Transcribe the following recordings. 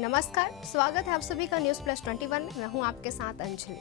नमस्कार, स्वागत है आप सभी का न्यूज़ प्लस 21 में। मैं हूं आपके साथ अंजलि।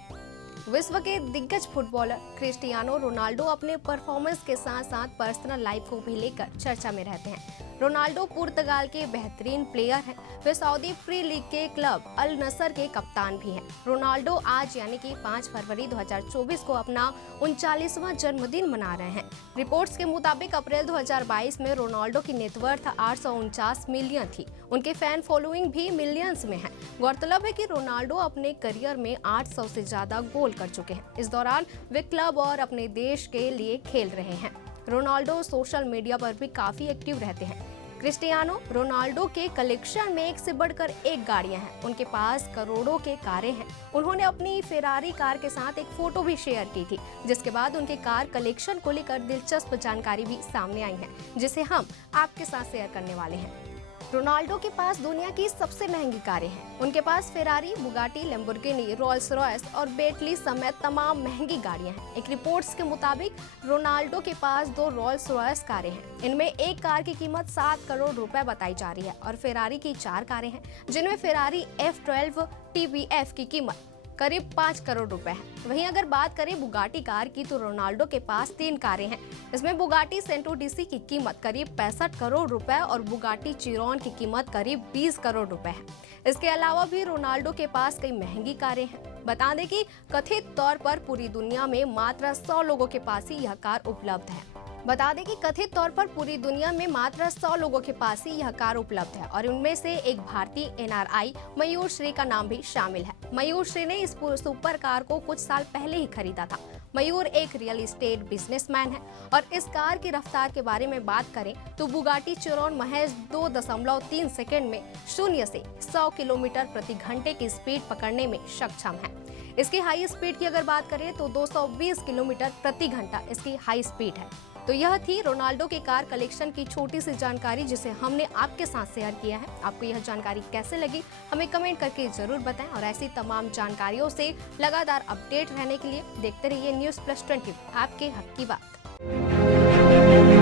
विश्व के दिग्गज फुटबॉलर क्रिस्टियानो रोनाल्डो अपने परफॉर्मेंस के साथ साथ पर्सनल लाइफ को भी लेकर चर्चा में रहते हैं। रोनाल्डो पुर्तगाल के बेहतरीन प्लेयर हैं। वे सऊदी प्री लीग के क्लब अल नसर के कप्तान भी हैं। रोनाल्डो आज यानी कि 5 फरवरी 2024 को अपना 39वां जन्मदिन मना रहे हैं। रिपोर्ट्स के मुताबिक अप्रैल 2022 में रोनाल्डो की नेटवर्थ 849 मिलियन थी। उनके फैन फॉलोइंग भी मिलियंस में है। गौरतलब है कि रोनाल्डो अपने करियर में 800 से ज्यादा गोल कर चुके हैं। इस दौरान वे क्लब और अपने देश के लिए खेल रहे हैं। रोनाल्डो सोशल मीडिया पर भी काफी एक्टिव रहते हैं। क्रिस्टियानो रोनाल्डो के कलेक्शन में एक से बढ़कर एक गाड़ियां हैं। उनके पास करोड़ों के कारें हैं। उन्होंने अपनी फेरारी कार के साथ एक फोटो भी शेयर की थी, जिसके बाद उनके कार कलेक्शन को लेकर दिलचस्प जानकारी भी सामने आई है, जिसे हम आपके साथ शेयर करने वाले हैं। रोनाल्डो के पास दुनिया की सबसे महंगी कारें हैं। उनके पास Ferrari, Bugatti, Lamborghini, Rolls Royce और बेंटली समेत तमाम महंगी गाड़ियां हैं। एक रिपोर्ट्स के मुताबिक रोनाल्डो के पास 2 रोल्स रॉयस कारें हैं। इनमें एक कार की कीमत 7 करोड़ रुपए बताई जा रही है और फेरारी की 4 कारें हैं, जिनमें फेरारी F12 TBF की कीमत करीब 5 करोड़ रुपए है। वहीं अगर बात करें बुगाटी कार की, तो रोनाल्डो के पास 3 कारें हैं। इसमें बुगाटी सेंटो डीसी की कीमत करीब 65 करोड़ रुपए और बुगाटी चिरॉन की कीमत करीब 20 करोड़ रुपए है। इसके अलावा भी रोनाल्डो के पास कई महंगी कारें हैं। बता दें कि कथित तौर पर पूरी दुनिया में मात्र 100 लोगों के पास ही यह कार उपलब्ध है। लोगों के पास ही यह कार उपलब्ध है और उनमें से एक भारतीय NRI मयूर श्री का नाम भी शामिल है। मयूर श्री ने इस सुपर कार को कुछ साल पहले ही खरीदा था। मयूर एक रियल एस्टेट बिजनेसमैन है और इस कार की रफ्तार के बारे में बात करें तो बुगाटी चिरॉन महज 2.3 सेकंड में 0 से 100 किलोमीटर प्रति घंटे की स्पीड पकड़ने में सक्षम है। इसकी हाई स्पीड की अगर बात करें तो 220 किलोमीटर प्रति घंटा इसकी हाई स्पीड है। तो यह थी रोनाल्डो के कार कलेक्शन की छोटी सी जानकारी, जिसे हमने आपके साथ शेयर किया है। आपको यह जानकारी कैसे लगी हमें कमेंट करके जरूर बताएं और ऐसी तमाम जानकारियों से लगातार अपडेट रहने के लिए देखते रहिए न्यूज़ प्लस 20, आपके हक की बात।